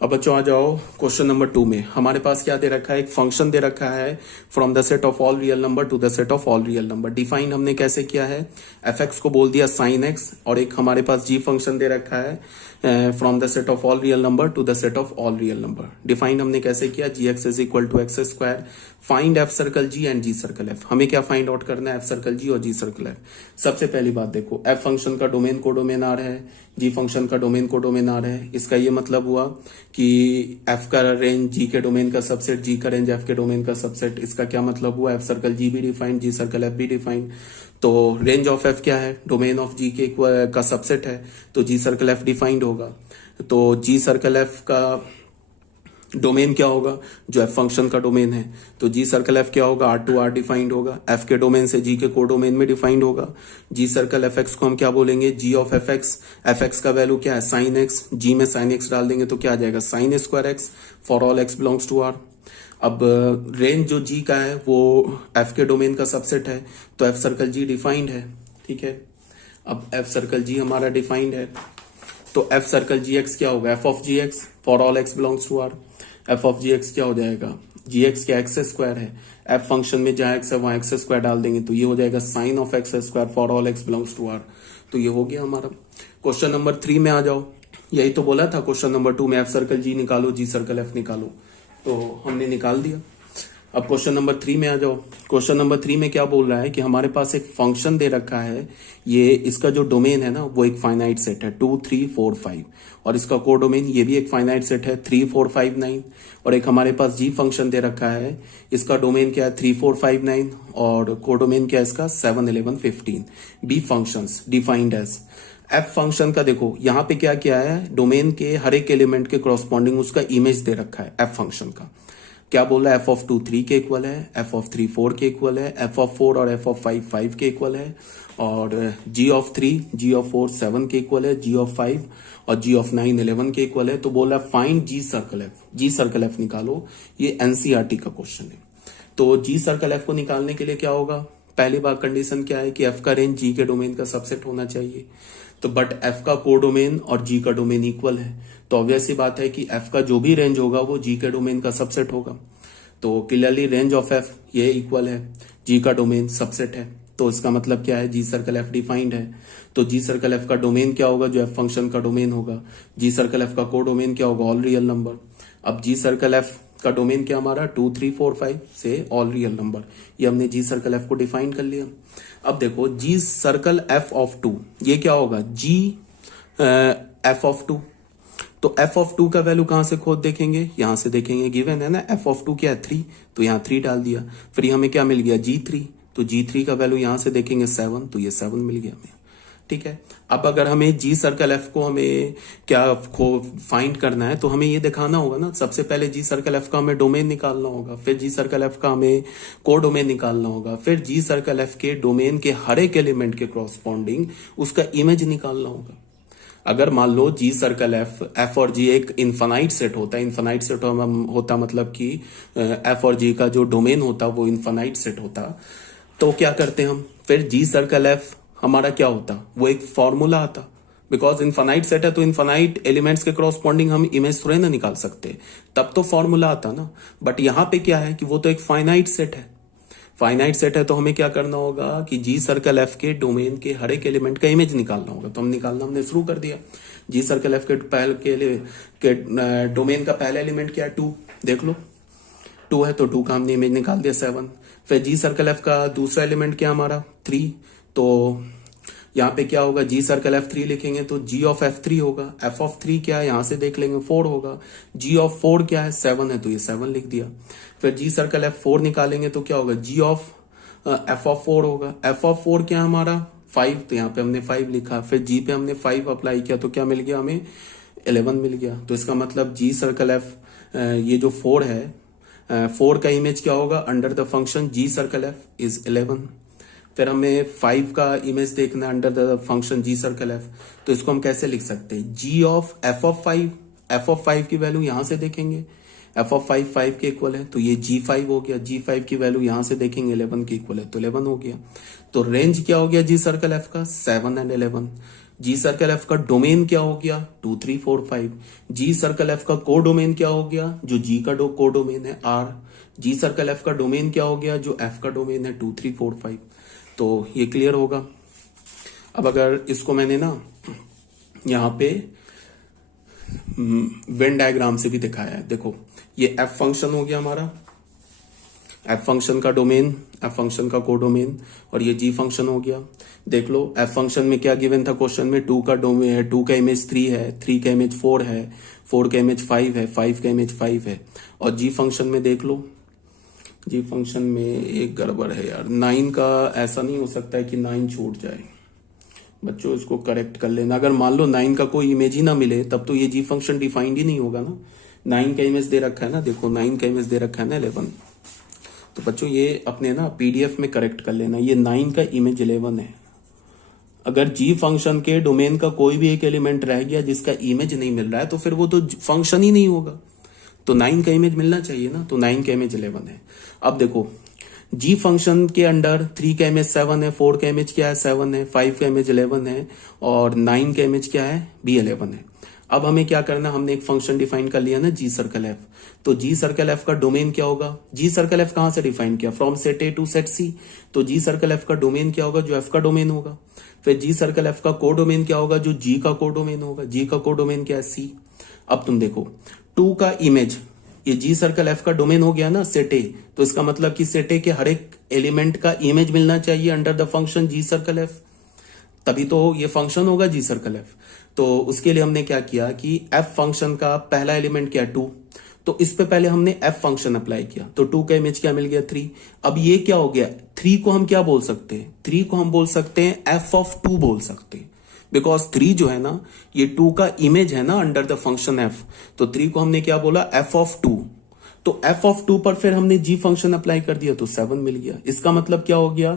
अब बच्चों आ जाओ क्वेश्चन नंबर 2 में। हमारे पास क्या दे रखा है, एक फंक्शन दे रखा है from the set of all real number to the set of all real number. Define हमने कैसे किया है, एफ एक्स को बोल दिया साइन एक्स, और एक हमारे पास जी फंक्शन दे रखा है from the set of all real number to the set of all real number. Define हमने कैसे किया, g x is equal to x square, find f circle g and g circle f. हमें क्या find out करना है, F circle जी और जी circle F. सबसे पहली बात देखो, एफ फंक्शन का डोमेन को डोमेन आर है, जी फंक्शन का डोमेन को डोमेन आर है। इसका ये मतलब हुआ कि एफ का रेंज जी के डोमेन का सबसेट, जी का रेंज एफ के डोमेन का सबसेट। इसका क्या मतलब हुआ, एफ सर्कल जी भी डिफाइंड, जी सर्कल एफ भी डिफाइंड। तो रेंज ऑफ एफ क्या है, डोमेन ऑफ जी के का सबसेट है, तो जी सर्कल एफ डिफाइंड होगा। तो जी सर्कल एफ का डोमेन क्या होगा, जो एफ फंक्शन का डोमेन है, तो जी सर्कल एफ क्या होगा, आर टू आर डिफाइंड होगा, एफ के डोमेन से जी के को डोमेन में डिफाइंड होगा। जी सर्कल एफ एक्स को हम क्या बोलेंगे, जी ऑफ एफ एक्स का वैल्यू क्या है, साइन एक्स, जी में साइन एक्स डाल देंगे तो क्या आ जाएगा, sine square X for all x belongs to R. अब रेंज जो जी का है वो एफ के डोमेन का सबसेट है, तो एफ सर्कल जी डिफाइंड है, ठीक है। अब एफ सर्कल जी हमारा डिफाइंड है, तो एफ सर्कल जी एक्स क्या होगा, f of g x for all x belongs to R. F of g x क्या हो जाएगा, जी एक्स क्या एक्स स्क्वायर है, एफ फंक्शन में जहां एक्स है वहां एक्स स्क्वायर डाल देंगे तो ये हो जाएगा sine of x square for all x belongs to R. तो ये हो गया हमारा। क्वेश्चन नंबर 3 में आ जाओ। यही तो बोला था क्वेश्चन नंबर 2 में, एफ सर्कल जी निकालो, जी सर्कल एफ निकालो, तो हमने निकाल दिया। अब क्वेश्चन नंबर 3 में आ जाओ। क्वेश्चन नंबर 3 में क्या बोल रहा है कि हमारे पास एक फंक्शन दे रखा है, ये इसका जो डोमेन है ना वो एक फाइनाइट सेट है 2 3 4 5, और इसका को डोमेन ये भी एक फाइनाइट सेट है 3 4 5 9, और एक हमारे पास जी फंक्शन दे रखा है, इसका डोमेन क्या है 3 4 5 9, और को डोमेन क्या है इसका 7 11 15। Be functions defined as. F function का देखो यहाँ पे क्या किया है, डोमेन के हर एक एलिमेंट के करस्पॉन्डिंग उसका इमेज दे रखा है एफ फंक्शन का। क्या बोला, एफ ऑफ 2 3 के इक्वल है, एफ ऑफ 3 4 के इक्वल है, एफ ऑफ 4 और एफ ऑफ 5 5 के इक्वल है, और जी ऑफ 3 जी ऑफ 4 7 के इक्वल है, जी ऑफ 5 और जी ऑफ 9 11 के इक्वल है। तो बोला फाइंड जी सर्कल एफ, जी सर्कल एफ निकालो। ये एनसीईआरटी का क्वेश्चन है। तो जी सर्कल एफ को निकालने के लिए क्या होगा, पहली बार कंडीशन क्या है कि एफ का रेंज जी के डोमेन का सबसेट होना चाहिए। तो बट एफ का को डोमेन और जी का डोमेन इक्वल है, तो ऑब्वियस सी बात है कि एफ का जो भी रेंज होगा वो जी के डोमेन का सबसेट होगा। तो क्लियरली रेंज ऑफ एफ ये इक्वल है, जी का डोमेन सबसेट है, तो इसका मतलब क्या है, जी सर्कल एफ डिफाइंड है। तो जी सर्कल एफ का डोमेन क्या होगा, जो एफ फंक्शन का डोमेन होगा। जी सर्कल एफ का को डोमेन क्या होगा, ऑल रियल नंबर। अब जी सर्कल एफ का डोमेन क्या हमारा 2 3 4 5 से ऑल रियल नंबर, ये हमने जी सर्कल एफ को डिफाइन कर लिया। अब देखो जी सर्कल एफ ऑफ 2 ये क्या होगा, जी एफ ऑफ 2। तो एफ ऑफ 2 का वैल्यू कहां से खोद देखेंगे, यहां से देखेंगे, गिवन है ना एफ ऑफ 2 क्या है 3, तो यहां 3 डाल दिया। फिर हमें क्या मिल गया, G3, तो G3 का वैल्यू यहां से देखेंगे 7, तो ये 7 मिल गया हमें, ठीक है। अब अगर हमें जी सर्कल एफ को हमें क्या फाइंड करना है, तो हमें ये दिखाना होगा ना, सबसे पहले जी सर्कल एफ का हमें डोमेन निकालना होगा, फिर जी सर्कल एफ का हमें को डोमेन निकालना होगा, फिर जी सर्कल एफ के डोमेन के हर एक एलिमेंट के क्रॉसपॉन्डिंग उसका इमेज निकालना होगा। अगर मान लो जी सर्कल एफ और जी एक इन्फानाइट सेट होता है, इन्फानाइट सेट होता मतलब कि एफ और जी का जो डोमेन होता वो इन्फानाइट सेट होता, तो क्या करते हम, फिर जी सर्कल एफ हमारा क्या होता, वो एक फॉर्मूला आता। बिकॉज इन्फानाइट सेट है तो इन्फानाइट एलिमेंट्स के करस्पॉन्डिंग हम इमेज थोड़े ना निकाल सकते, तब तो फॉर्मूला आता ना। बट यहां पे क्या है कि वो तो एक फाइनाइट सेट है, फाइनाइट सेट है, तो हमें क्या करना होगा कि जी सर्कल एफ के डोमेन के हर एक एलिमेंट का इमेज निकालना होगा। तो हम निकालना हमने शुरू कर दिया। जी सर्कल एफ के पहले के डोमेन का पहला एलिमेंट क्या है 2, देख लो 2 है, तो 2 का हमने इमेज निकाल दिया 7। फिर जी सर्कल एफ का दूसरा एलिमेंट क्या हमारा 3, तो यहाँ पे क्या होगा, जी सर्कल एफ 3 लिखेंगे तो जी ऑफ एफ 3 होगा, एफ ऑफ 3 क्या है यहाँ से देख लेंगे 4 होगा, जी ऑफ 4 क्या है 7 है, तो ये 7 लिख दिया। फिर जी सर्कल एफ 4 निकालेंगे तो क्या होगा, जी ऑफ एफ ऑफ 4 होगा, एफ ऑफ 4 क्या है हमारा 5, तो यहाँ पे हमने 5 लिखा। फिर जी पे हमने 5 अप्लाई किया तो क्या मिल गया हमें 11 मिल गया। तो इसका मतलब जी सर्कल एफ ये जो 4 है, 4 का इमेज क्या होगा under the function g circle f is 11। फिर हमें 5 का इमेज देखना under the function g circle f, तो इसको हम कैसे लिख सकते हैं, g of f of 5, f of 5 की वैल्यू यहां से देखेंगे, एफ ऑफ 5 5 के इक्वल है, तो ये G5 हो गया, G5 की वैल्यू यहां से देखेंगे 11 के इक्वल है, तो 11 हो गया। तो रेंज क्या हो गया जी सर्कल एफ का 7 एंड 11। जी सर्कल एफ का डोमेन क्या हो गया 2 3 4 5। जी सर्कल एफ का को डोमेन क्या हो गया जो जी का को डोमेन है आर। जी सर्कल एफ का डोमेन क्या हो गया जो एफ का डोमेन है 2 3 4 5। तो ये क्लियर होगा। अब अगर इसको मैंने ना यहाँ पे वेन डायग्राम से भी दिखाया है, देखो ये एफ फंक्शन हो गया हमारा, एफ फंक्शन का डोमेन, एफ फंक्शन का कोडोमेन, और ये जी फंक्शन हो गया। देख लो एफ फंक्शन में क्या गिवन था क्वेश्चन में, 2 का डोमेन है, 2 का इमेज 3 है, 3 का इमेज 4 है, 4 का इमेज 5 है, 5 का इमेज 5 है। और जी फंक्शन में देख लो, जी फंक्शन में एक गड़बड़ है यार, 9 का ऐसा नहीं हो सकता है कि 9 छूट जाए। बच्चों इसको करेक्ट कर लेना। अगर मान लो 9 का कोई इमेज ही ना मिले तब तो ये जी फंक्शन डिफाइंड ही नहीं होगा ना। 9 का इमेज दे रखा है ना, देखो 9 का इमेज दे रखा है ना 11। तो बच्चों ये अपने ना पीडीएफ में करेक्ट कर लेना, ये 9 का इमेज 11 है। अगर जी फंक्शन के डोमेन का कोई भी एक एलिमेंट रह गया जिसका इमेज नहीं मिल रहा है तो फिर वो तो फंक्शन ही नहीं होगा। तो 9 का इमेज मिलना चाहिए ना, तो 9 का इमेज 11 है। अब देखो जी फंक्शन के अंडर 3 का इमेज 7 है, 4 का इमेज क्या है 7 है, 5 का इमेज 11 है, और 9 का इमेज क्या है भी 11 है। अब हमें क्या करना, हमने एक फंक्शन डिफाइन कर लिया ना जी सर्कल एफ। तो जी सर्कल एफ का डोमेन क्या होगा, जी सर्कल एफ कहां से डिफाइन किया, from set A to set C. तो जी सर्कल एफ का डोमेन क्या होगा जो एफ का डोमेन होगा। फिर जी सर्कल एफ का कोडोमेन क्या होगा जो जी का कोडोमेन होगा, जी का कोडोमेन क्या है सी। अब तुम देखो 2 का इमेज, ये जी सर्कल एफ का डोमेन हो गया ना सेट ए, तो इसका मतलब कि सेट ए के हर एक एलिमेंट का इमेज मिलना चाहिए under the function g circle f, तभी तो ये फंक्शन होगा जी सर्कल एफ। तो उसके लिए हमने क्या किया कि एफ फंक्शन का पहला एलिमेंट क्या 2, तो इस पे पहले हमने एफ फंक्शन अप्लाई किया, तो 2 का इमेज क्या मिल गया 3। अब ये क्या हो गया, 3 को हम क्या बोल सकते हैं, 3 को हम बोल सकते हैं एफ ऑफ 2 बोल सकते हैं, बिकॉज 3 जो है ना ये 2 का इमेज है ना अंडर द फंक्शन एफ। तो 3 को हमने क्या बोला एफ ऑफ 2, तो एफ ऑफ 2 पर फिर हमने जी फंक्शन अप्लाई कर दिया तो 7 मिल गया। इसका मतलब क्या हो गया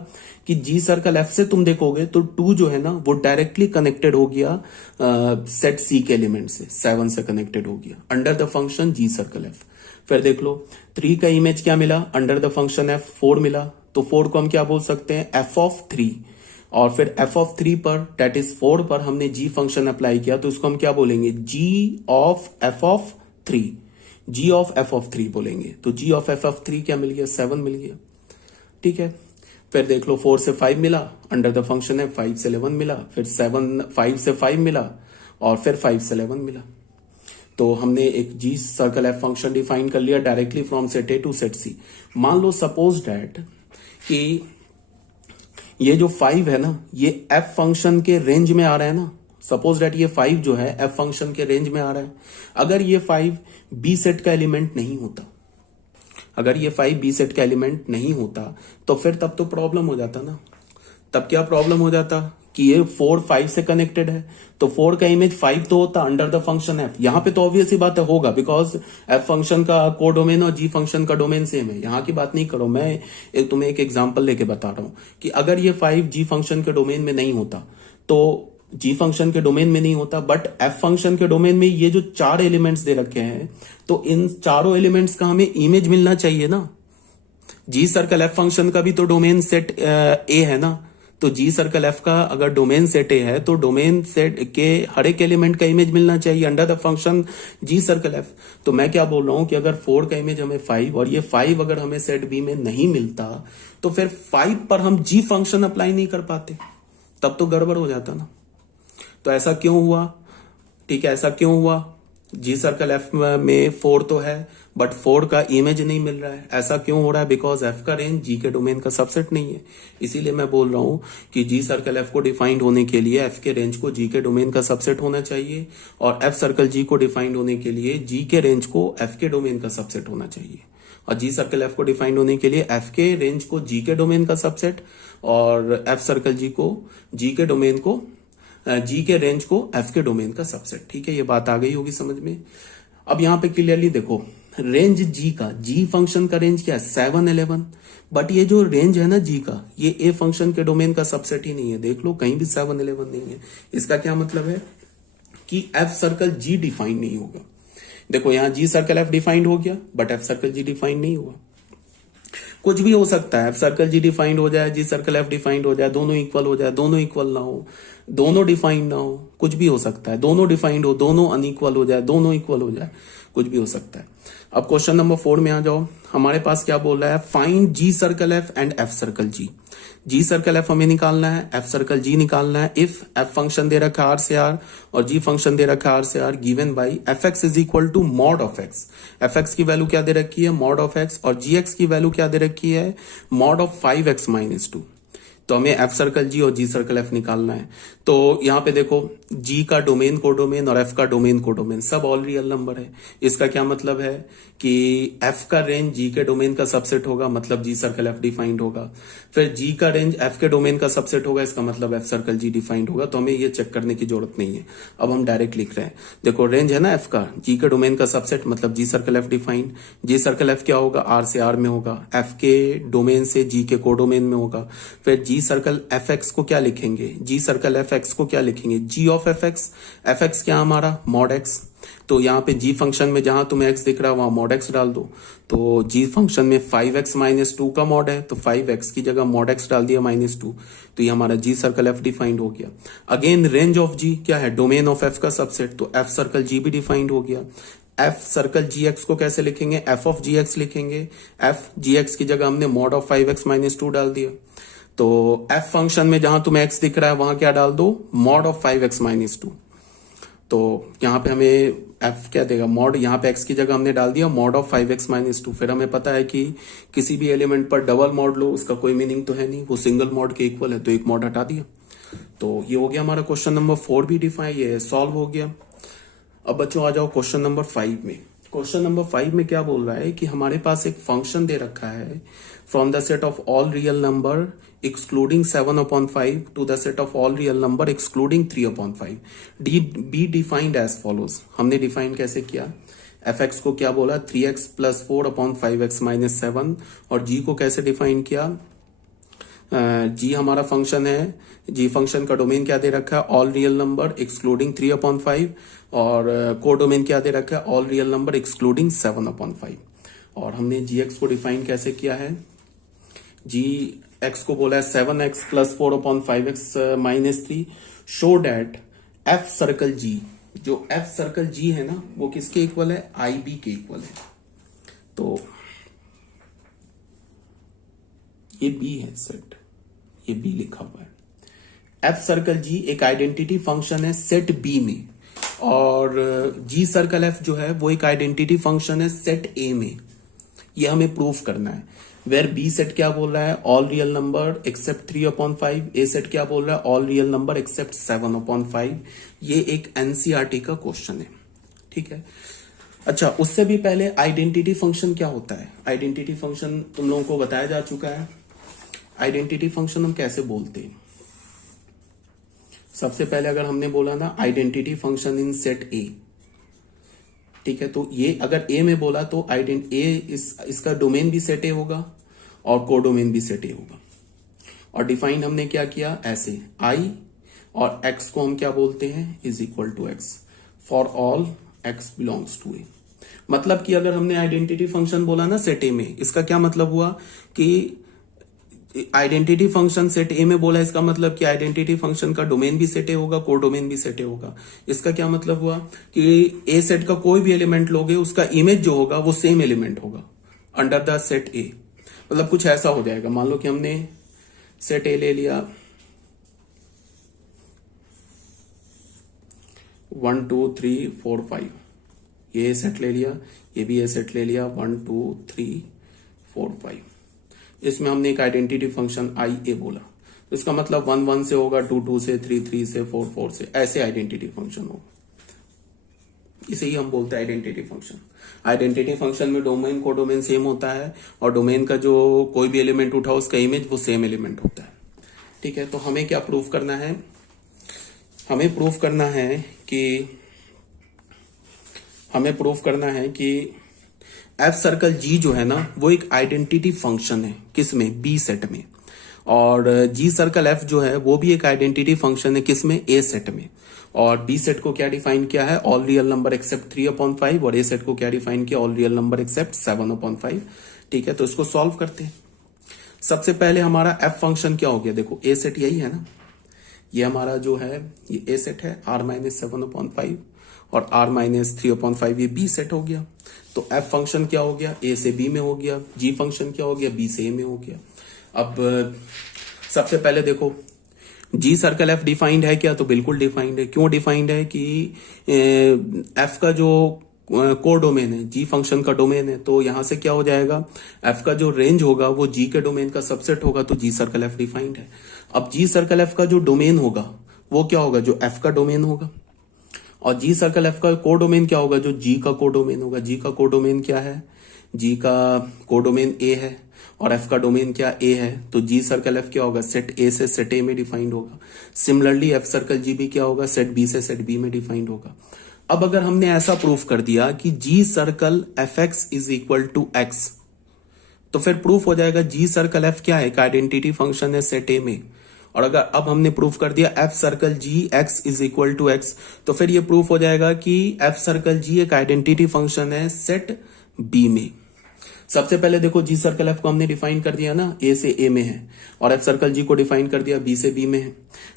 कि जी सर्कल एफ से तुम देखोगे तो 2 जो है ना वो डायरेक्टली कनेक्टेड हो गया सेट सी के एलिमेंट से, 7 से कनेक्टेड हो गया under the function g circle f. फिर देख लो 3 का इमेज क्या मिला अंडर द फंक्शन एफ, 4 मिला, तो 4 को हम क्या बोल सकते हैं एफ ऑफ 3। और फिर एफ ऑफ 3 पर डेट इज 4 पर हमने जी फंक्शन अप्लाई किया, तो इसको हम क्या बोलेंगे g of f of 3, g of f of 3 बोलेंगे। तो जी ऑफ एफ ऑफ 3 क्या मिल गया 7 मिल गया, ठीक है। फिर देख लो 4 से 5 मिला अंडर द फंक्शन है, 5 से 11 मिला, फिर 5 से 5 मिला, और फिर 5 से 11 मिला। तो हमने एक g circle f function define कर लिया directly from set A to set C. मान लो सपोज डैट कि ये जो 5 है ना ये एफ फंक्शन के रेंज में आ रहा है ना, सपोज दैट ये 5 जो है एफ फंक्शन के रेंज में आ रहा है। अगर ये 5 बी सेट का एलिमेंट नहीं होता, अगर ये 5 बी सेट का एलिमेंट नहीं होता तो फिर तब तो प्रॉब्लम हो जाता ना। तब क्या प्रॉब्लम हो जाता कि ये 4 5 से कनेक्टेड है, तो 4 का इमेज 5 तो होता अंडर द फंक्शन एफ। यहां पे तो ऑब्वियस ही बात है होगा, बिकॉज एफ फंक्शन का कोडोमेन और जी फंक्शन का डोमेन सेम है। यहां की बात नहीं करो, मैं तुम्हें एक एग्जांपल लेके बता रहा हूं कि अगर ये 5 जी फंक्शन के डोमेन में नहीं होता, तो जी फंक्शन के डोमेन में नहीं होता, बट एफ फंक्शन के डोमेन में ये जो 4 एलिमेंट्स दे रखे हैं, तो इन चारों एलिमेंट्स का हमें इमेज मिलना चाहिए ना। जी सर्कल एफ फंक्शन का भी तो डोमेन सेट ए है ना, तो जी सर्कल एफ का अगर डोमेन सेट ए है तो डोमेन सेट के हर एक एलिमेंट का इमेज मिलना चाहिए under the function g circle f. तो मैं क्या बोल रहा हूं कि अगर 4 का इमेज हमें 5 और ये 5 अगर हमें सेट बी में नहीं मिलता तो फिर 5 पर हम जी फंक्शन अप्लाई नहीं कर पाते, तब तो गड़बड़ हो जाता ना। तो ऐसा क्यों हुआ, ठीक है, ऐसा क्यों हुआ, जी सर्कल एफ में 4 तो है बट 4 का इमेज नहीं मिल रहा है। ऐसा क्यों हो रहा है, बिकॉज एफ का रेंज जी के डोमेन का सबसेट नहीं है। इसीलिए मैं बोल रहा हूं कि जी सर्कल एफ को डिफाइंड होने के लिए एफ के रेंज को जी के डोमेन का सबसेट होना चाहिए, और एफ सर्कल जी को डिफाइंड होने के लिए जी के रेंज को एफ के डोमेन का सबसेट होना चाहिए, और जी सर्कल एफ को डिफाइंड होने के लिए एफ के रेंज को जी के डोमेन का सबसेट, और एफ सर्कल जी को जी के डोमेन को जी के रेंज को एफ के डोमेन का सबसेट। ठीक है, ये बात आ गई होगी समझ में। अब यहां पे क्लियरली देखो रेंज जी का, जी फंक्शन का रेंज क्या है 7 11, बट ये जो रेंज है ना जी का ये ए फंक्शन के डोमेन का सबसेट ही नहीं है। देख लो कहीं भी 7 11 नहीं है। इसका क्या मतलब है कि एफ सर्कल जी डिफाइन नहीं होगा। देखो यहां जी सर्कल एफ डिफाइंड हो गया but f circle g define नहीं हुआ। कुछ भी हो सकता है, एफ सर्कल जी डिफाइंड हो जाए, जी सर्कल एफ डिफाइंड हो जाए, दोनों इक्वल हो जाए, दोनों इक्वल ना हो, दोनों डिफाइंड ना हो, कुछ भी हो सकता है, दोनों डिफाइंड हो, दोनों अनइक्वल हो जाए, दोनों इक्वल हो जाए, कुछ भी हो सकता है। अब क्वेश्चन नंबर 4 में आ जाओ। हमारे पास क्या बोल रहा है, find g circle f and f circle g. G circle f हमें निकालना है, एफ सर्कल जी निकालना है इफ एफ फंक्शन दे रखा है आर से आर और जी फंक्शन दे रखा है आर से R, given by f x is equal to mod of x. F x की वैल्यू क्या दे रखी है, मॉड ऑफ एक्स, और जी एक्स की वैल्यू क्या दे रखी है, मॉड ऑफ 5x-2। तो हमें एफ सर्कल जी और जी सर्कल एफ निकालना है। तो यहां पे देखो, जी का डोमेन कोडोमेन और एफ का डोमेन कोडोमेन सब ऑल रियल नंबर है। इसका क्या मतलब है कि एफ का रेंज जी के डोमेन का सबसेट होगा, मतलब जी सर्कल एफ डिफाइंड होगा। फिर जी का रेंज एफ के डोमेन का सबसेट होगा, इसका मतलब एफ सर्कल जी डिफाइंड होगा। तो हमें ये चेक करने की जरूरत नहीं है, अब हम डायरेक्ट लिख रहे हैं। देखो रेंज है ना एफ का, जी के डोमेन का सबसेट मतलब जी सर्कल एफ डिफाइंड। जी सर्कल एफ क्या होगा, आर से आर में होगा, एफ के डोमेन से जी के कोडोमेन में होगा। फिर जी सर्कल एफ एक्स को क्या लिखेंगे, जी सर्कल एफ एक्स को क्या लिखेंगे, g of f x. F x क्या हमारा, मॉड एक्स। तो यहाँ पे जी फंक्शन में जहां तुम्हें एक्स दिख रहा है वहां मॉड एक्स डाल दो। तो जी फंक्शन में 5x-2 का मॉड है, तो 5x की जगह मॉड एक्स डाल दिया -2। तो ये हमारा जी सर्कल एफ डिफाइंड हो गया। अगेन रेंज ऑफ जी क्या है, डोमेन ऑफ एफ का सबसेट, तो एफ सर्कल जी भी डिफाइंड हो गया। एफ सर्कल जी एक्स को कैसे लिखेंगे, एफ ऑफ जी एक्स लिखेंगे। एफ जी एक्स की जगह हमने मॉड ऑफ 5x-2 डाल दिया। तो एफ फंक्शन में जहां तुम्हें एक्स दिख रहा है वहां क्या डाल दो, मॉड ऑफ 5x-2। तो यहाँ पे हमें एफ क्या देगा, मॉड, यहाँ पे एक्स की जगह हमने डाल दिया मॉड ऑफ 5x-2। फिर हमें पता है कि किसी भी एलिमेंट पर डबल मॉड लो उसका कोई मीनिंग तो है नहीं, वो सिंगल मॉड के इक्वल है, तो एक मॉड हटा दिया। तो ये हो गया हमारा क्वेश्चन नंबर 4 भी डिफाइन, ये सॉल्व हो गया। अब बच्चों आ जाओ क्वेश्चन नंबर 5 में। क्वेश्चन नंबर 5 में क्या बोल रहा है कि हमारे पास एक फंक्शन दे रखा है from the set of all real number excluding 7/5 to the set of all real number excluding 3/5 डी बी डिफाइंड एज फॉलोज। हमने डिफाइन कैसे किया, एफ एक्स को क्या बोला 3x + 4/5x-7, और जी को कैसे डिफाइन किया, जी हमारा फंक्शन है, जी फंक्शन का डोमेन क्या दे रखा है, ऑल रियल नंबर एक्सक्लूडिंग 3/5, और को डोमेन क्या दे रखा है, ऑल रियल नंबर एक्सक्लूडिंग 7/5। और हमने जी एक्स को डिफाइन कैसे किया है, जी एक्स को बोला है 7x + 4/5x-3 show that f circle g, जो एफ सर्कल जी है ना वो किसके इक्वल है, आई बी के इक्वल है। तो ये बी है सेट, ये बी लिखा हुआ है। एफ सर्कल जी एक आइडेंटिटी फंक्शन है सेट बी में, और जी सर्कल एफ जो है वो एक आइडेंटिटी फंक्शन है सेट ए में। ये हमें प्रूफ करना है। वेयर बी सेट क्या बोल रहा है, ऑल रियल नंबर एक्सेप्ट 3/5। ए सेट क्या बोल रहा है, ऑल रियल नंबर एक्सेप्ट 7/5। ये एक एनसीईआरटी का क्वेश्चन है, ठीक है। अच्छा, उससे भी पहले आइडेंटिटी फंक्शन क्या होता है, आइडेंटिटी फंक्शन तुम लोगों को बताया जा चुका है। आइडेंटिटी फंक्शन हम कैसे बोलते हैं, सबसे पहले अगर हमने बोला ना आइडेंटिटी फंक्शन इन सेट ए, ठीक है, तो ये अगर ए में बोला तो इसका डोमेन भी सेट ए होगा और कोडोमेन भी सेट ए होगा। और डिफाइन हमने क्या किया, ऐसे आई और एक्स को हम क्या बोलते हैं, is equal to x for all x belongs to A. मतलब कि अगर हमने आइडेंटिटी फंक्शन बोला ना सेट ए में, इसका क्या मतलब हुआ कि आइडेंटिटी फंक्शन सेट ए में बोला, इसका मतलब कि आइडेंटिटी फंक्शन का डोमेन भी सेट ए होगा, कोडोमेन भी सेट ए होगा। इसका क्या मतलब हुआ कि ए सेट का कोई भी एलिमेंट लोगे उसका इमेज जो होगा वो सेम एलिमेंट होगा अंडर द सेट ए। मतलब कुछ ऐसा हो जाएगा, मान लो कि हमने सेट ए ले लिया 1 2 3 4 5, ये सेट ले लिया, ये भी ए सेट ले लिया 1 2 3 4 5। इसमें हमने एक आइडेंटिटी फंक्शन आई ए बोला, तो इसका मतलब 1 1 से होगा, 2 2 से, 3 3 से, 4 4 से, ऐसे आइडेंटिटी फंक्शन होगा। इसे ही हम बोलते हैं आइडेंटिटी फंक्शन। आइडेंटिटी फंक्शन में डोमेन कोडोमेन सेम होता है, और डोमेन का जो कोई भी एलिमेंट उठाओ उसका इमेज वो सेम एलिमेंट होता है, ठीक है। तो हमें क्या प्रूफ करना है, हमें प्रूफ करना है कि एफ सर्कल जी जो है ना वो एक आइडेंटिटी फंक्शन है, किसमें, बी सेट में। और जी सर्कल एफ जो है वो भी एक आइडेंटिटी फंक्शन है, किसमें, ए सेट में। और बी सेट को क्या डिफाइन किया है, ऑल रियल नंबर एक्सेप्ट 3/5, और ए सेट को क्या डिफाइन किया, ऑल रियल नंबर एक्सेप्ट 7/5, ठीक है। तो इसको सॉल्व करते हैं। सबसे पहले हमारा एफ फंक्शन क्या हो गया, देखो ए सेट यही है ना, ये हमारा जो है ये ए सेट है, r-7/5 और r-3/5 ये बी सेट हो गया। तो एफ फंक्शन क्या हो गया, ए से बी में हो गया, जी फंक्शन क्या हो गया, बी से ए में हो गया। अब सबसे पहले देखो जी सर्कल एफ डिफाइंड है क्या, तो बिल्कुल डिफाइंड है। क्यों डिफाइंड है कि एफ का जो कोडोमेन है, जी फंक्शन का डोमेन है, तो यहां से क्या हो जाएगा, एफ का जो रेंज होगा वो जी के डोमेन का सबसेट होगा, तो जी सर्कल एफ डिफाइंड है। अब जी सर्कल एफ का जो डोमेन होगा वो क्या होगा, जो एफ का डोमेन होगा, और जी सर्कल एफ का कोडोमेन क्या होगा, जो जी का कोडोमेन होगा। जी का कोडोमेन क्या है, जी का कोडोमेन ए है और एफ का डोमेन क्या ए है, तो जी सर्कल एफ क्या होगा, सेट ए से सेट ए में डिफाइंड होगा। सिमिलरली एफ सर्कल जी भी क्या होगा, सेट बी से सेट बी में डिफाइंड होगा। अब अगर हमने ऐसा प्रूफ कर दिया कि g circle f x is equal to x, तो फिर प्रूफ हो जाएगा जी सर्कल एफ क्या है, एक आइडेंटिटी फंक्शन है सेट ए में। और अगर अब हमने प्रूफ कर दिया f circle g x is equal to x, तो फिर ये प्रूफ हो जाएगा कि एफ सर्कल जी एक आइडेंटिटी फंक्शन है सेट बी में। सबसे पहले देखो जी सर्कल एफ को हमने डिफाइन कर दिया ना, ए से ए में है, और एफ सर्कल जी को डिफाइन कर दिया बी से बी में है।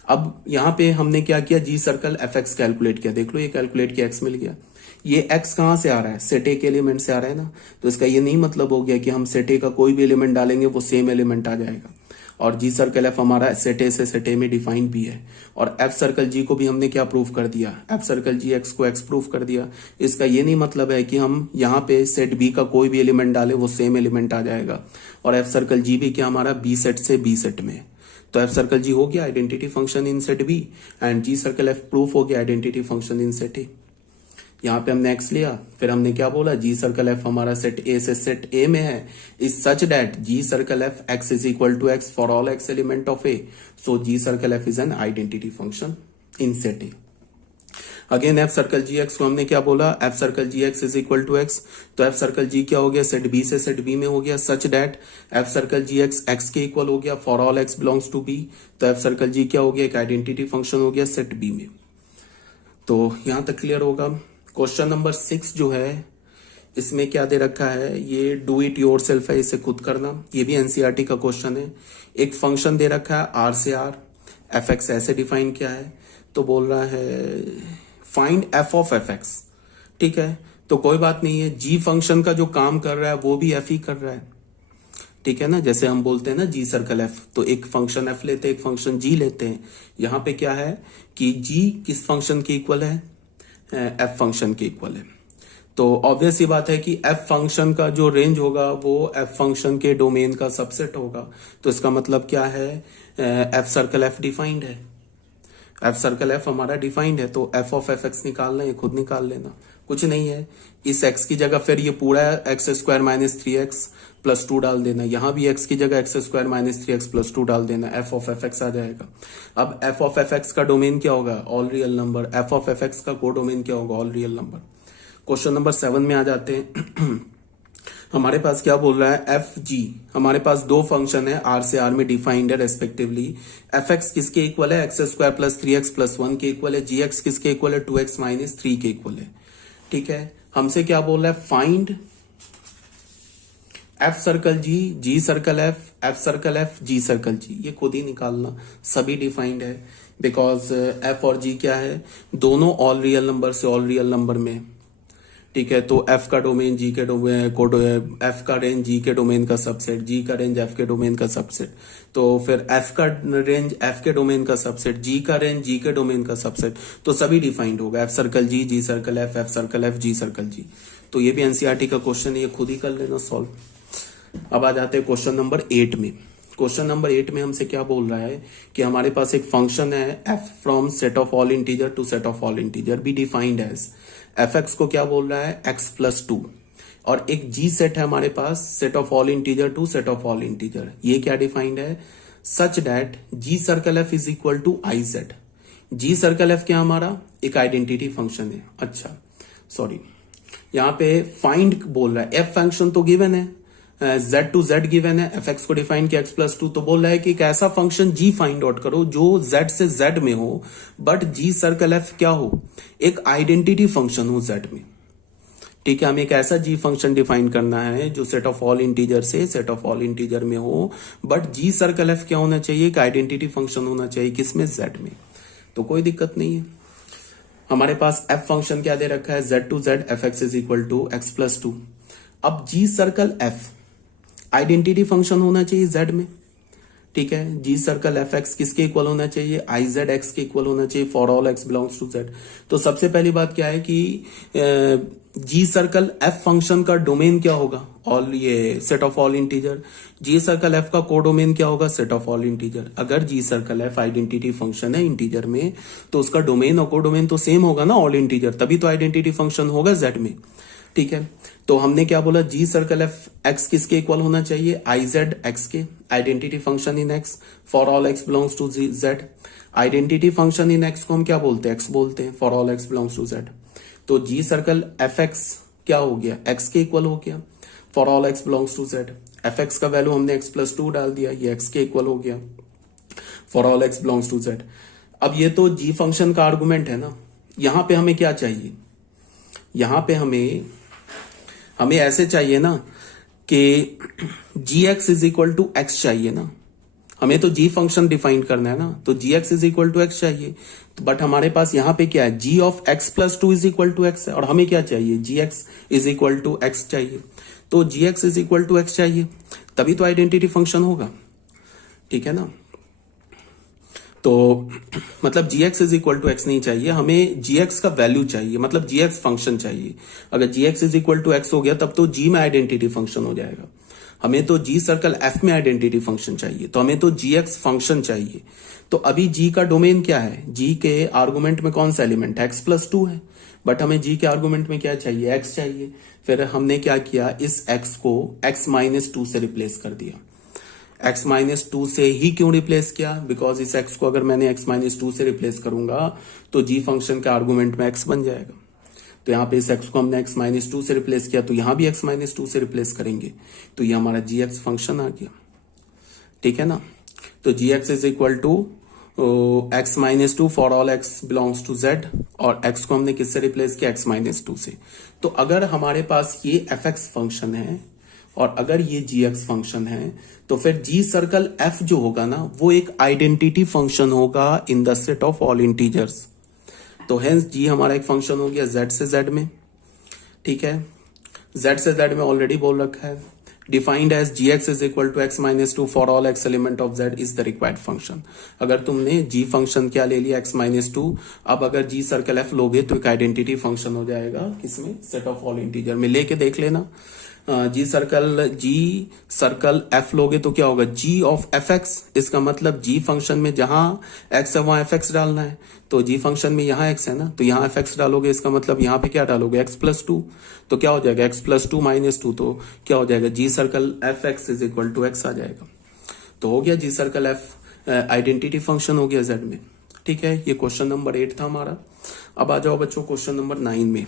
अब यहां पे हमने क्या किया, जी सर्कल एफ एक्स कैलकुलेट किया, देख लो ये कैलकुलेट किया, एक्स मिल गया। ये एक्स कहां से आ रहा है, सेट ए के एलिमेंट से आ रहा है ना, तो इसका ये नहीं मतलब हो गया कि हम सेट ए का कोई भी एलिमेंट डालेंगे वो सेम एलिमेंट आ जाएगा। और जी सर्कल एफ हमारा सेट ए से सेट ए में डिफाइंड भी है। और एफ सर्कल जी को भी हमने क्या प्रूफ कर दिया, एफ सर्कल जी एक्स को एक्स प्रूफ कर दिया। इसका ये नहीं मतलब है कि हम यहाँ पे सेट बी का कोई भी एलिमेंट डाले वो सेम एलिमेंट आ जाएगा। और एफ सर्कल जी भी क्या हमारा बी सेट से बी सेट में, तो एफ सर्कल जी हो गया identity function in set B, and g circle f proof हो गया identity function in set A. यहाँ पे हमने एक्स लिया, फिर हमने क्या बोला, जी सर्कल एफ हमारा सेट ए से सेट ए में है, is such that g circle f x is equal to x for all x element of A, so g circle f is an identity function in set A. Again f circle g x को हमने क्या बोला, f circle g x is equal to x, तो F circle g क्या हो गया, set B से set B में हो गया, such that f circle g x x के इक्वल हो गया for all x belongs to B, तो एफ सर्कल जी क्या हो गया, एक आइडेंटिटी फंक्शन हो गया सेट बी में। तो यहां तक क्लियर होगा। क्वेश्चन नंबर 6 जो है इसमें क्या दे रखा है, ये डू इट योर सेल्फ है, इसे खुद करना। ये भी एनसीईआरटी का क्वेश्चन है। एक फंक्शन दे रखा है आर से आर, एफ एक्स ऐसे डिफाइन किया है, तो बोल रहा है find F of f x. ठीक है, तो कोई बात नहीं है, जी फंक्शन का जो काम कर रहा है वो भी एफ ही कर रहा है। ठीक है ना, जैसे हम बोलते हैं ना जी सर्कल एफ, तो एक फंक्शन एफ लेते हैं, एक फंक्शन जी लेते हैं। यहां पे क्या है कि जी किस फंक्शन के इक्वल है, एफ फंक्शन के इक्वल है। तो ऑब्वियस ही बात है कि एफ फंक्शन का जो रेंज होगा वो एफ फंक्शन के डोमेन का सबसेट होगा। तो इसका मतलब क्या है, एफ सर्कल एफ डिफाइंड है, एफ सर्कल एफ हमारा डिफाइंड है। तो एफ ऑफ एफ एक्स निकालना है, खुद निकाल लेना, कुछ नहीं है। इस एक्स की जगह फिर ये पूरा x square minus 3x plus 2 डाल देना, यहां भी एक्स की जगह x square minus 3x plus 2 डाल देना, एफ ऑफ एफ एक्स आ जाएगा। अब एफ ऑफ एफ एक्स का डोमेन क्या होगा, all real number. F of f x का को डोमेन क्या होगा, all real number. Question number 7 में आ जाते हैं। हमारे पास क्या बोल रहा है, एफ जी, हमारे पास दो फंक्शन है आर से आर में डिफाइंड है रेस्पेक्टिवली। एफ एक्स किसके इक्वल है, x square plus 3x plus 1 के इक्वल है। जी एक्स किसके इक्वल है, 2x माइनस 3 के इक्वल है। ठीक है, हमसे क्या बोल रहा है, find f circle g, g circle F circle F, जी सर्कल जी। ये खुद ही निकालना, सभी डिफाइंड है, बिकॉज एफ और जी क्या है, दोनों ऑल रियल नंबर से ऑल रियल नंबर में। ठीक है, तो एफ का डोमेन जी के डोमेन, एफ का रेंज जी के डोमेन का सबसेट, जी का रेंज एफ के डोमेन का सबसेट, तो फिर एफ का रेंज एफ के डोमेन का सबसेट, जी का रेंज जी के डोमेन का सबसेट, तो सभी डिफाइंड होगा। F circle g, g circle F circle F, जी सर्कल जी। तो ये भी एनसीईआरटी का क्वेश्चन है, ये खुद ही कर लेना सॉल्व। अब आ जाते हैं क्वेश्चन नंबर 8 में। क्वेश्चन नंबर 8 में हमसे क्या बोल रहा है कि हमारे पास एक फंक्शन है f from set of all integer to set of all integer be defined as, f x को क्या बोल रहा है, एक्स प्लस 2, और एक जी सेट है हमारे पास set of all integer to set of all integer. ये क्या डिफाइंड है, such that g circle f is equal to I Z. G circle f क्या हमारा एक आइडेंटिटी फंक्शन है। अच्छा सॉरी, यहां पे फाइंड बोल रहा है, एफ फंक्शन तो गिवन है, z टू z गिवन है, एफ एक्स को डिफाइन किया x प्लस 2, तो बोल रहा है कि एक ऐसा फंक्शन g फाइंड आउट करो जो z से z में हो, बट g सर्कल f क्या हो, एक आइडेंटिटी फंक्शन हो z में। ठीक है, हमें एक ऐसा जी फंक्शन डिफाइन करना है जो सेट ऑफ ऑल इंटीजर से सेट ऑफ ऑल इंटीजर में हो, बट जी सर्कल एफ क्या होना चाहिए, एक आइडेंटिटी फंक्शन होना चाहिए, किसमें, जेड में। तो कोई दिक्कत नहीं है। हमारे पास एफ फंक्शन क्या दे रखा है, Z to Z f x is equal to x plus two. अब g circle f identity function होना चाहिए जेड में। ठीक है, जी सर्कल एफ एक्स किसके इक्वल होना चाहिए, आई जेड एक्स के इक्वल होना चाहिए for all x belongs to Z. तो सबसे पहली बात क्या है कि जी सर्कल एफ फंक्शन का डोमेन क्या होगा, ऑल, ये set of all integer. Ji circle f का कोडोमेन क्या होगा, सेट ऑफ ऑल इंटीजर। अगर जी सर्कल एफ आइडेंटिटी फंक्शन है इंटीजर में, तो उसका डोमेन और कोडोमेन तो सेम होगा ना, ऑल इंटीजर, तभी तो आइडेंटिटी फंक्शन होगा जेड में। ठीक है, तो हमने क्या बोला, जी सर्कल एफ एक्स किसके इक्वल होना चाहिए, आई जेड एक्स के, identity function in x for all x belongs to Z. Identity function in x को हम क्या बोलते हैं, एक्स बोलते हैं, for all x belongs to Z. तो जी सर्कल एफ एक्स क्या हो गया, एक्स के इक्वल हो गया for all x belongs to Z. F x का वैल्यू हमने एक्स प्लस टू डाल दिया, ये एक्स के इक्वल हो गया for all x belongs to Z. अब ये तो जी फंक्शन का आर्गुमेंट है ना, यहां पे हमें क्या चाहिए, यहां पे हमें ऐसे चाहिए ना कि g x is equal to x चाहिए ना, हमें तो जी फंक्शन डिफाइन करना है ना, तो g x is equal to x चाहिए। तो बट हमारे पास यहां पे क्या है, g of x plus two is equal to x है, और हमें क्या चाहिए, g x is equal to x चाहिए। तो g x is equal to x चाहिए, तभी तो आइडेंटिटी फंक्शन होगा। ठीक है ना, तो मतलब g x is equal to x नहीं चाहिए, हमें जी एक्स का वैल्यू चाहिए, मतलब जी एक्स फंक्शन चाहिए। अगर g x is equal to x हो गया तब तो जी में आइडेंटिटी फंक्शन हो जाएगा। हमें तो जी सर्कल एफ में आइडेंटिटी फंक्शन चाहिए, तो हमें तो जी एक्स फंक्शन चाहिए। तो अभी जी का डोमेन क्या है, जी के आर्गुमेंट में कौन सा एलिमेंट है, एक्स प्लस टू है, बट हमें जी के आर्गुमेंट में क्या चाहिए, एक्स चाहिए। फिर हमने क्या किया, इस एक्स को एक्स माइनस टू से रिप्लेस कर दिया। एक्स माइनस टू से ही क्यों रिप्लेस किया, बिकॉज इस एक्स को अगर मैंने एक्स माइनस टू से रिप्लेस करूंगा तो जी फंक्शन के आर्गुमेंट में एक्स बन जाएगा। तो यहाँ पे इस एक्स को हमने एक्स माइनस टू से रिप्लेस किया, तो यहां भी एक्स माइनस टू से रिप्लेस करेंगे, तो ये हमारा जी एक्स फंक्शन आ गया। ठीक है ना, तो g x is equal to x minus two for all x belongs to Z, और एक्स को हमने किससे रिप्लेस किया, एक्स माइनस टू से। तो अगर हमारे पास ये एफ एक्स फंक्शन है और अगर ये जी एक्स फंक्शन है, तो फिर जी सर्कल एफ जो होगा ना, वो एक आइडेंटिटी फंक्शन होगा in the set of all integers. तो हेंस जी हमारा एक फंक्शन हो गया जेड से जेड में। ठीक है, जेड से जेड में ऑलरेडी बोल रखा है, defined as g x is equal to x minus two for all x element of Z is the required function. अगर तुमने जी फंक्शन क्या ले लिया, एक्स माइनस टू, अब अगर जी सर्कल एफ लोगे तो एक आइडेंटिटी फंक्शन हो जाएगा, किसमें, सेट ऑफ ऑल इंटीजर में। लेके देख लेना, जी सर्कल एफ लोगे तो क्या होगा, जी ऑफ एफ एक्स, इसका मतलब जी फंक्शन में जहां एक्स है वहां एफ एक्स डालना है, तो जी फंक्शन में यहां एक्स है ना, तो यहां एफ एक्स डालोगे, इसका मतलब यहां पे क्या डालोगे, एक्स प्लस टू। तो क्या हो जाएगा, x plus two minus two, तो क्या हो जाएगा, g circle f x is equal to x आ जाएगा। तो हो गया g circle f identity function हो गया जेड में। ठीक है, ये क्वेश्चन नंबर 8 था हमारा। अब आ जाओ बच्चों क्वेश्चन नंबर 9 में।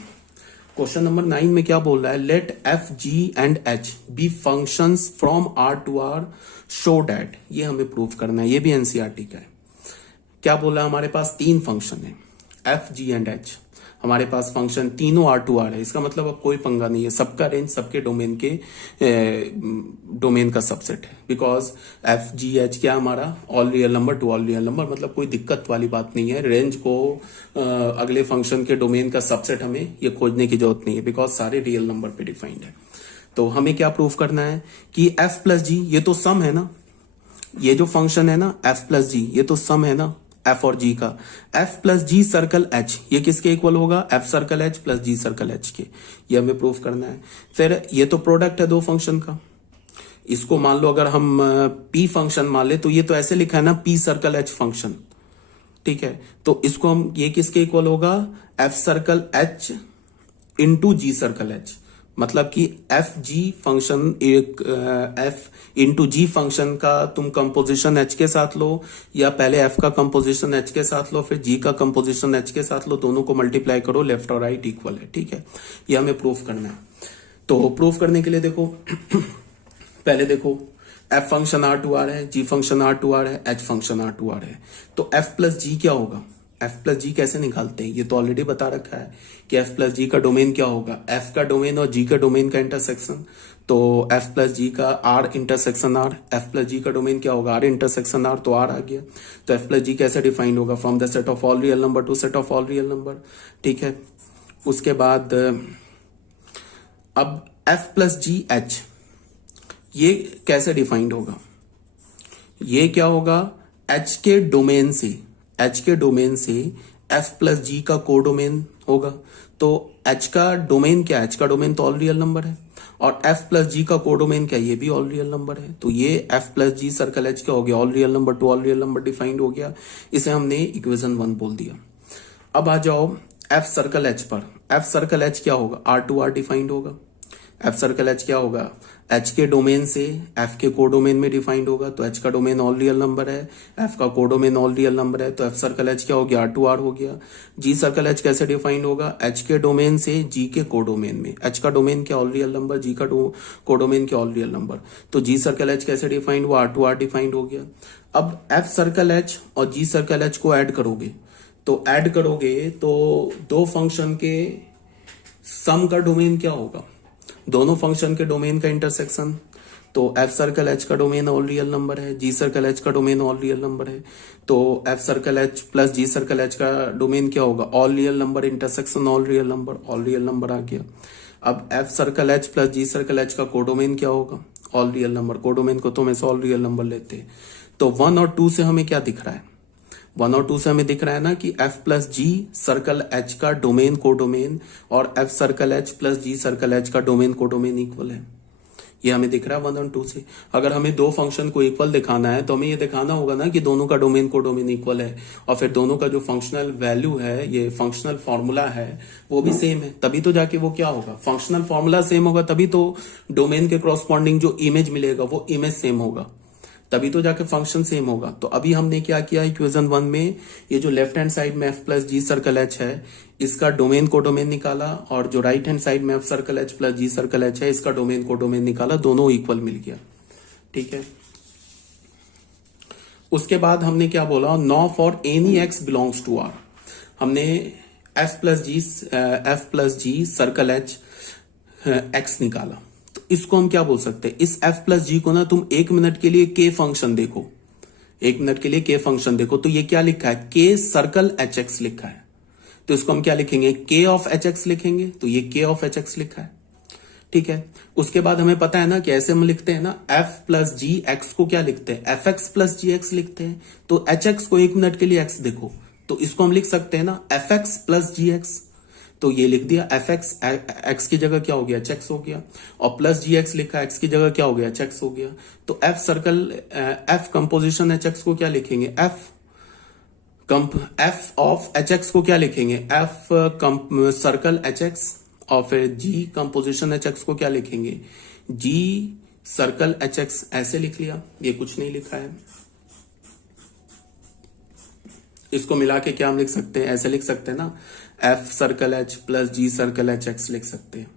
क्वेश्चन नंबर 9 में क्या बोल रहा है, let f g and h be functions from R to R show that, ये हमें प्रूव करना है, ये भी एनसीईआरटी का है। क्या बोल रहा है, हमारे पास तीन फंक्शन है, एफ जी एंड एच, हमारे पास फंक्शन तीनों आर टू आर है। इसका मतलब अब कोई पंगा नहीं है, सबका रेंज सबके डोमेन के डोमेन का सबसेट है, बिकॉज एफ जी एच क्या हमारा all real number to all real number, मतलब कोई दिक्कत वाली बात नहीं है। रेंज को अगले फंक्शन के डोमेन का सबसेट हमें ये खोजने की जरूरत नहीं है, बिकॉज सारे रियल नंबर पे डिफाइंड है। तो हमें क्या प्रूफ करना है कि एफ प्लस जी ये तो सम है ना, ये जो फंक्शन है ना एफ प्लस जी, ये तो सम है ना एफ और जी का। एफ प्लस जी सर्कल एच ये किसके इक्वल होगा, एफ सर्कल एच प्लस जी सर्कल एच के, ये हमें प्रूफ करना है। फिर ये तो प्रोडक्ट है दो फंक्शन का, इसको मान लो अगर हम पी फंक्शन मान ले, तो ये तो ऐसे लिखा है ना, पी सर्कल एच फंक्शन। ठीक है, तो इसको हम, ये किसके इक्वल होगा, एफ सर्कल एच इंटू जी सर्कल एच, मतलब कि एफ जी फंक्शन एक एफ इंटू जी फंक्शन का तुम कंपोजिशन एच के साथ लो, या पहले एफ का कंपोजिशन एच के साथ लो, फिर जी का कंपोजिशन एच के साथ लो, दोनों को मल्टीप्लाई करो, लेफ्ट और राइट इक्वल है। ठीक है, ये हमें प्रूफ करना है। तो प्रूफ करने के लिए देखो पहले देखो, f function R to R है, g function R to R है, h function R to R है, तो एफ प्लस जी क्या होगा, एफ प्लस जी कैसे निकालते हैं, ये तो ऑलरेडी बता रखा है कि एफ प्लस जी का डोमेन क्या होगा, एफ का डोमेन और जी का डोमेन का इंटरसेक्शन। तो एफ प्लस जी का R intersection R, f plus g का डोमेन क्या होगा, आर इंटरसेक्शन आर, तो आर आ गया। तो एफ प्लस जी कैसे डिफाइंड होगा, from the set of all real number to set of all real number. ठीक है, उसके बाद अब एफ प्लस जी एच ये कैसे डिफाइंड होगा, ये क्या होगा, एच के डोमेन से, एच के डोमेन से एफ प्लस जी का कोडोमेन होगा। तो एच का डोमेन क्या है, एच का डोमेन तो ऑल रियल नंबर है, और एफ प्लस जी का कोडोमेन क्या है, ये भी ऑल रियल नंबर है। तो ये एफ प्लस जी सर्कल एच क्या हो गया, all real number to all real number defined हो गया। इसे हमने इक्वेशन 1 बोल दिया। अब आ जाओ एफ सर्कल एच पर। एफ सर्कल एच क्या होगा, आर टू आर डिफाइंड होगा। एफ सर्कल एच क्या होगा, एच के डोमेन से एफ के कोडोमेन में डिफाइंड होगा। तो एच का डोमेन ऑल रियल नंबर है, एफ का कोडोमेन ऑल रियल नंबर है, तो एफ सर्कल एच क्या हो गया, आर टू आर हो गया। जी सर्कल एच कैसे डिफाइंड होगा, एच के डोमेन से जी के कोडोमेन में, एच का डोमेन क्या ऑल रियल नंबर, जी का कोडोमेन क्या ऑल रियल नंबर। तो जी सर्कल एच कैसे डिफाइंड हुआ, आर टू आर डिफाइंड हो गया। अब एफ सर्कल एच और जी सर्कल एच को ऐड करोगे, तो ऐड करोगे तो दो फंक्शन के सम का डोमेन क्या होगा, दोनों फंक्शन के डोमेन का इंटरसेक्शन। तो एफ सर्कल एच का डोमेन ऑल रियल नंबर है, जी सर्कल एच का डोमेन ऑल रियल नंबर है। तो एफ सर्कल एच प्लस जी सर्कल एच का डोमेन क्या होगा, all real number intersection all real number, all real number आ गया। अब एफ सर्कल एच प्लस जी सर्कल एच का कोडोमेन क्या होगा, ऑल रियल नंबर। कोडोमेन को तो हमेशा ऑल रियल नंबर लेते हैं। तो 1 और 2 से हमें क्या दिख रहा है, 1 और 2 से हमें दिख रहा है ना कि एफ प्लस जी सर्कल एच का डोमेन कोडोमेन और एफ सर्कल एच प्लस जी सर्कल एच का डोमेन कोडोमेन इक्वल है। ये हमें दिख रहा है 1 और 2 से। अगर हमें दो फंक्शन को इक्वल दिखाना है तो हमें ये दिखाना होगा ना कि दोनों का डोमेन कोडोमेन इक्वल है, और फिर दोनों का जो फंक्शनल वैल्यू है, ये फंक्शनल फॉर्मूला है, वो भी सेम है। तभी तो जाके वो क्या होगा, फंक्शनल फॉर्मूला सेम होगा, तभी तो डोमेन के कॉरस्पॉन्डिंग जो इमेज मिलेगा वो इमेज सेम होगा, तभी तो जाके फंक्शन सेम होगा। तो अभी हमने क्या किया, इक्वेशन 1 में ये जो लेफ्ट हैंड साइड में एफ प्लस जी सर्कल एच है इसका डोमेन कोडोमेन निकाला, और जो राइट हैंड साइड में एफ सर्कल एच प्लस जी सर्कल एच है इसका डोमेन कोडोमेन निकाला, दोनों इक्वल मिल गया। ठीक है, उसके बाद हमने क्या बोला, no for any x belongs to R. हमने एफ प्लस जी सर्कल एच एक्स निकाला। तो इसको हम क्या बोल सकते हैं, इस एफ प्लस जी को ना तुम 1 मिनट के लिए के फंक्शन देखो, 1 मिनट के लिए के फंक्शन देखो। तो ये क्या लिखा है, के सर्कल एच एक्स लिखा है। तो इसको हम क्या लिखेंगे, के ऑफ एच एक्स लिखेंगे। तो ये के ऑफ एच एक्स लिखा है। ठीक है, उसके बाद हमें पता है ना कैसे हम लिखते हैं ना, एफ प्लस जी एक्स को क्या लिखते हैं, एफ एक्स प्लस जी एक्स लिखते हैं। तो एच एक्स को 1 मिनट के लिए एक्स देखो, तो इसको हम लिख सकते हैं ना एफ एक्स प्लस जी एक्स। तो ये लिख दिया, एफ एक्स एक्स की जगह क्या हो गया, एच एक्स हो गया, और प्लस जी एक्स लिखा, एक्स की जगह क्या हो गया, एच एक्स हो गया। तो F circle F composition H x को क्या लिखेंगे, एफ ऑफ एच एक्स को क्या लिखेंगे, एफ सर्कल एच एक्स, और फिर जी कंपोजिशन एच एक्स को क्या लिखेंगे, जी सर्कल एच एक्स। ऐसे लिख लिया, ये कुछ नहीं लिखा है। इसको मिला के क्या हम लिख सकते हैं, ऐसे लिख सकते हैं ना, एफ सर्कल एच प्लस जी सर्कल एच एक्स लिख सकते हैं।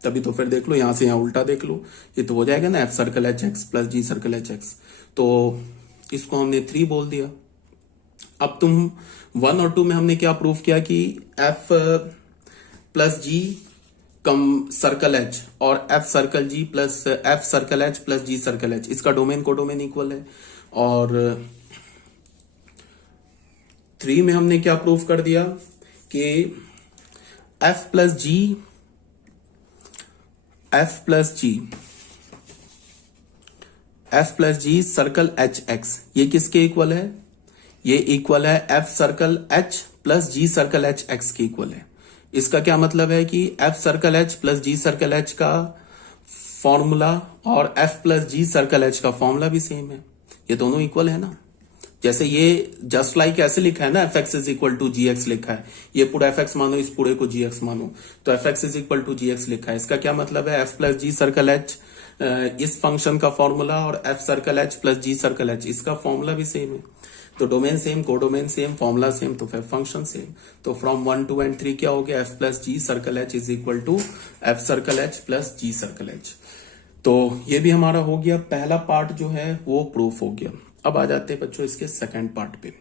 तभी तो फिर देख लो, यहां से यहां उल्टा देख लो, ये तो हो जाएगा ना F circle H X plus जी सर्कल एच एक्स। तो इसको हमने 3 बोल दिया। अब तुम 1 और 2 में हमने क्या प्रूव किया कि एफ प्लस जी कम सर्कल एच और F circle G plus F circle H plus जी सर्कल एच, इसका डोमेन कोडोमेन इक्वल है। और 3 में हमने क्या प्रूव कर दिया कि एफ प्लस जी सर्कल एच एक्स, ये किसके इक्वल है, ये इक्वल है एफ सर्कल एच प्लस जी सर्कल एच एक्स के इक्वल है। इसका क्या मतलब है कि एफ सर्कल एच प्लस जी सर्कल एच का फॉर्मूला और एफ प्लस जी सर्कल एच का फॉर्मूला भी सेम है, ये दोनों इक्वल है ना। जैसे ये जस्ट लाइक ऐसे लिखा है ना, f x is equal to g x लिखा है, ये पूरा एफ एक्स मानो, इस पूरे को जी एक्स मानो, तो f x is equal to g x लिखा है। इसका क्या मतलब है, एफ प्लस जी सर्कल एच इस फंक्शन का फॉर्मूला और एफ सर्कल एच प्लस जी सर्कल एच इसका फॉर्मूला भी सेम है। तो domain same, codomain same, formula same, तो फिर फंक्शन सेम। तो फ्रॉम 1, 2 एंड 3 क्या हो गया, f plus ji circle h is equal to f circle H plus ji circle H. तो ये भी हमारा हो गया, पहला पार्ट जो है वो प्रूफ हो गया। अब आ जाते हैं बच्चों इसके सेकंड पार्ट पे।